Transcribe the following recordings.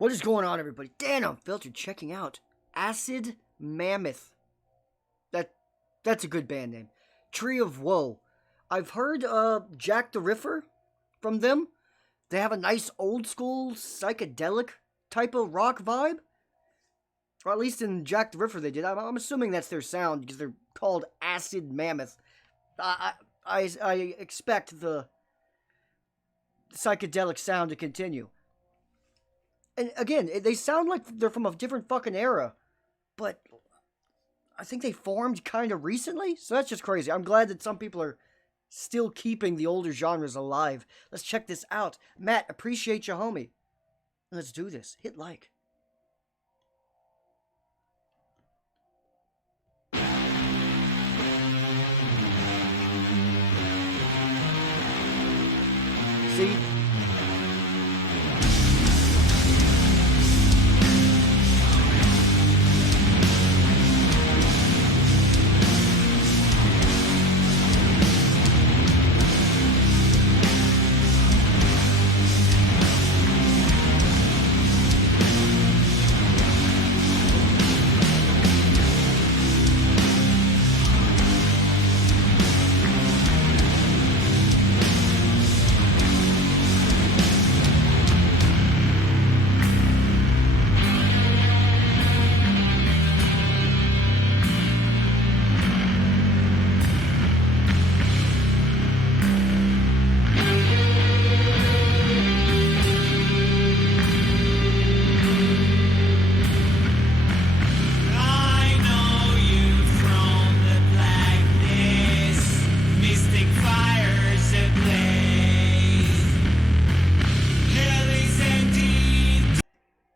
What is going on, everybody? Dan Unfiltered checking out Acid Mammoth. That's a good band name. Tree of Woe. I've heard Jack the Ripper from them. They have a nice old school psychedelic type of rock vibe. Or at least in Jack the Ripper they did. I'm assuming that's their sound because they're called Acid Mammoth. I expect the psychedelic sound to continue. And again, they sound like they're from a different fucking era. But I think they formed kind of recently. So that's just crazy. I'm glad that some people are still keeping the older genres alive. Let's check this out. Matt, appreciate you, homie. Let's do this. Hit like. See?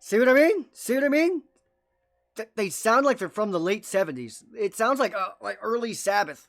See what I mean? See what I mean? They sound like they're from the late 70s. It sounds like early Sabbath.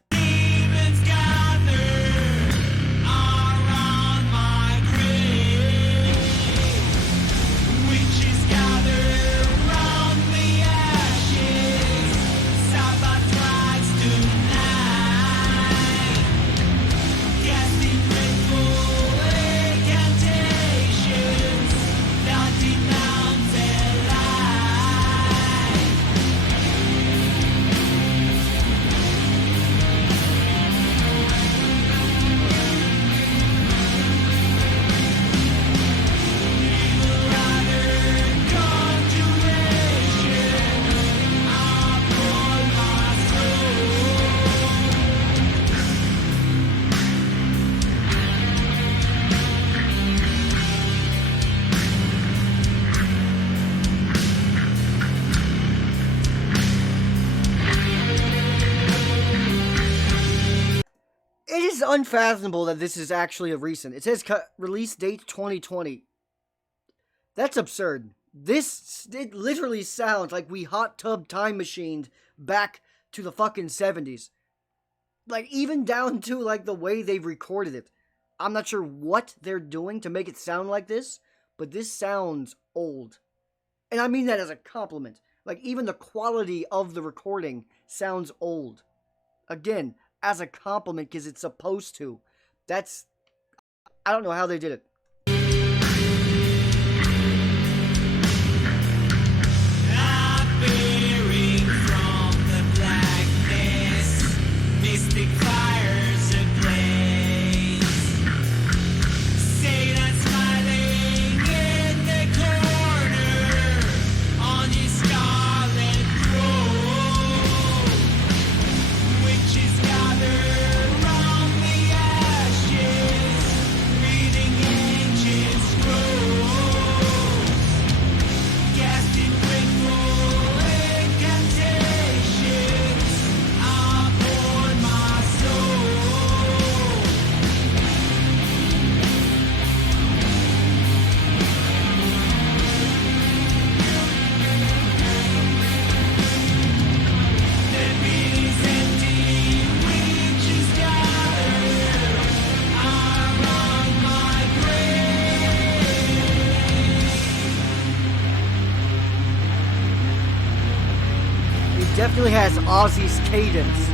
It's unfathomable that this is actually a recent. It says release date 2020. That's absurd. It literally sounds like we hot tub time machined back to the fucking 70s. Like, even down to, like, the way they've recorded it. I'm not sure what they're doing to make it sound like this, but this sounds old. And I mean that as a compliment. Like, even the quality of the recording sounds old. Again, as a compliment because it's supposed to. I don't know how they did it. Appearing from the blackness, mystic fires ablaze. Satan smiling in the corner on his scarlet robe. Witches gather round the ashes, reading ancient scrolls, casting grateful incantations upon my soul. The pit is empty, witches gather around my grave. It definitely has Ozzy's cadence.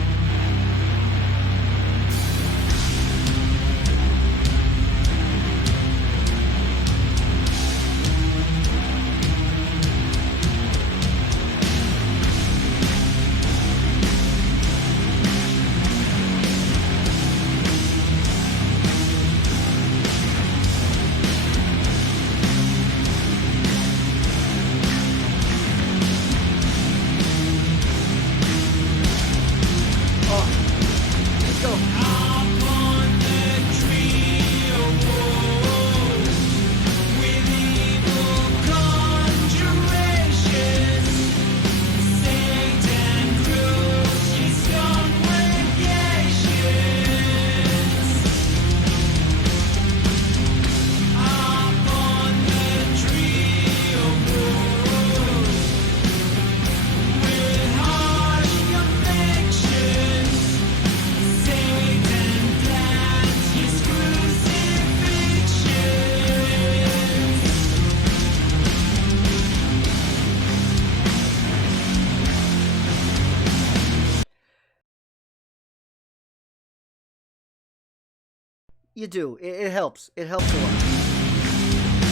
You do. It helps. It helps a lot.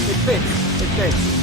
It fits. It fits.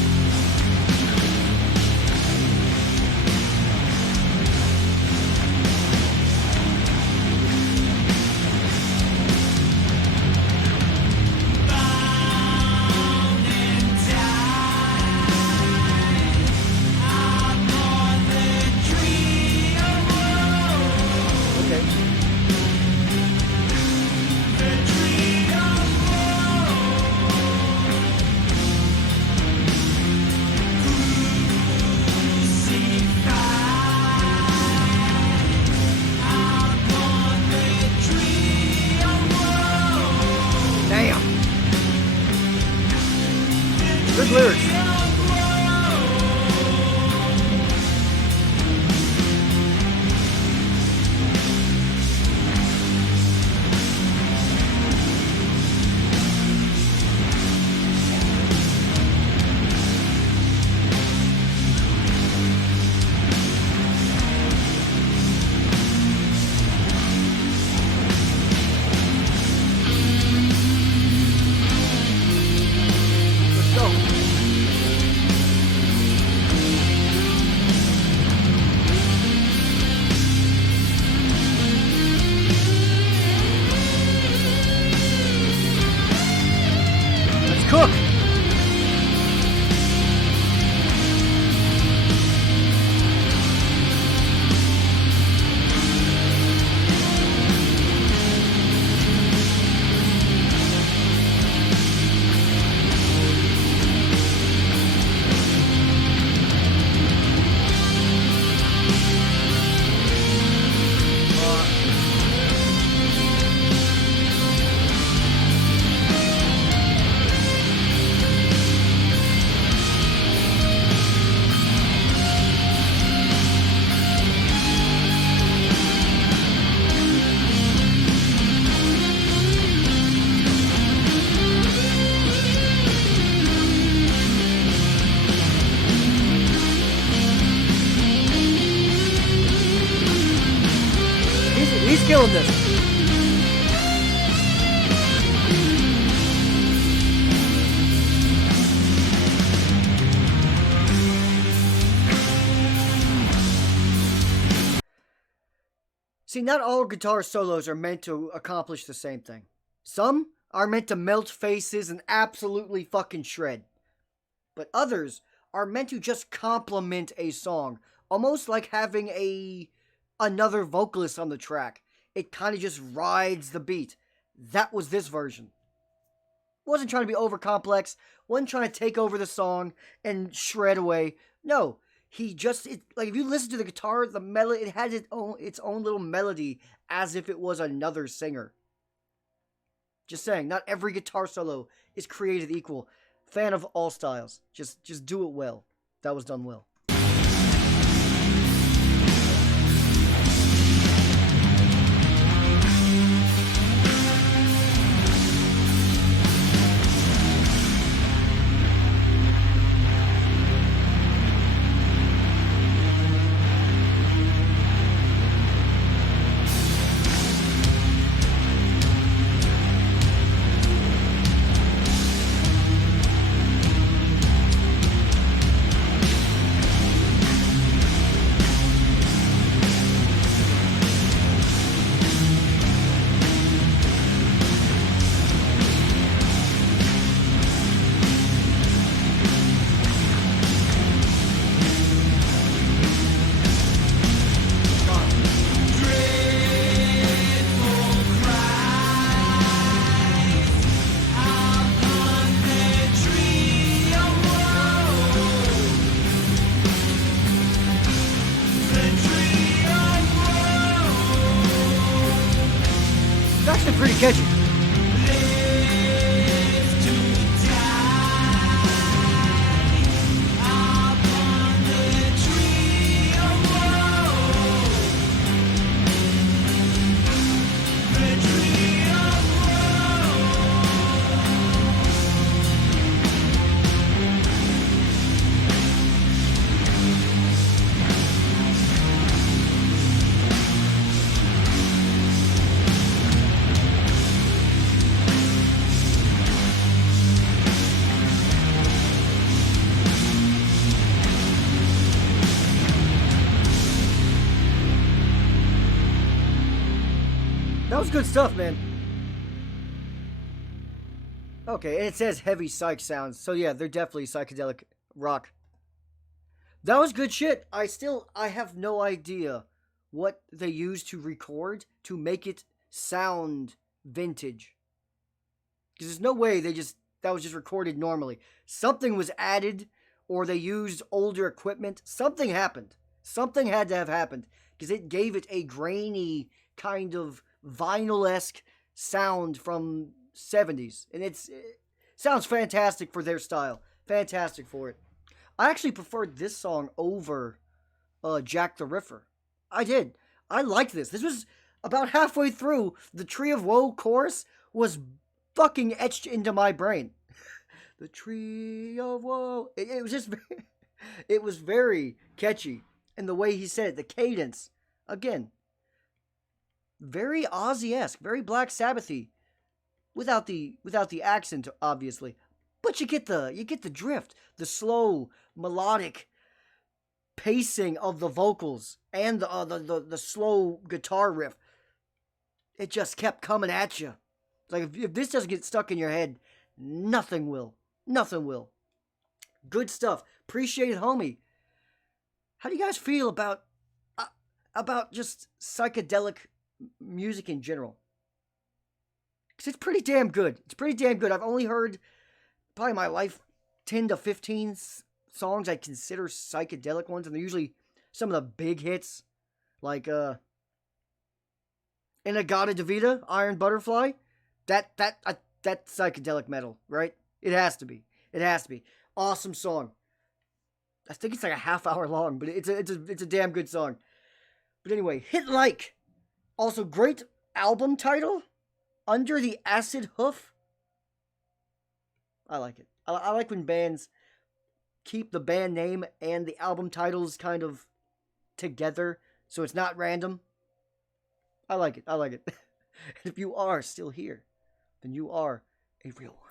Good lyrics. Let's go. Let's cook. He's killing this. See, not all guitar solos are meant to accomplish the same thing. Some are meant to melt faces and absolutely fucking shred. But others are meant to just complement a song, almost like having another vocalist on the track. It kind of just rides the beat. That was this version. Wasn't trying to be over complex, wasn't trying to take over the song and shred away. No, he just like if you listen to the guitar, the melody, it has its own little melody as if it was another singer. Just saying, not every guitar solo is created equal. Fan of all styles. Just do it well. That was done well. It's actually pretty catchy. That was good stuff, man. Okay, and it says heavy psych sounds. So yeah, they're definitely psychedelic rock. That was good shit. I have no idea what they used to record to make it sound vintage. Because there's no way that was just recorded normally. Something was added, or they used older equipment. Something happened. Something had to have happened because it gave it a grainy kind of vinyl-esque sound from 70s, and it sounds fantastic for their style. Fantastic for it. I actually preferred this song over Jack the Ripper. I did. I liked this. This was about halfway through. The Tree of Woe chorus was fucking etched into my brain. The Tree of Woe. It was just, it was very catchy. And the way he said it, the cadence, again, very Ozzy-esque, very Black Sabbathy, without the accent, obviously. But you get the drift, the slow melodic pacing of the vocals and the slow guitar riff. It just kept coming at you. Like if this doesn't get stuck in your head, nothing will. Nothing will. Good stuff. Appreciate it, homie. How do you guys feel about just psychedelic music in general? Because it's pretty damn good. It's pretty damn good. I've only heard probably in my life 10 to 15 songs I consider psychedelic ones, and they're usually some of the big hits, like Inagata Devita, Iron Butterfly. That's psychedelic metal, right? It has to be. It has to be. Awesome song. I think it's like a half hour long, but it's a damn good song. But anyway, Hit Like. Also, great album title. Under the Acid Hoof. I like it. I like when bands keep the band name and the album titles kind of together, so it's not random. I like it. I like it. And if you are still here, then you are a real one.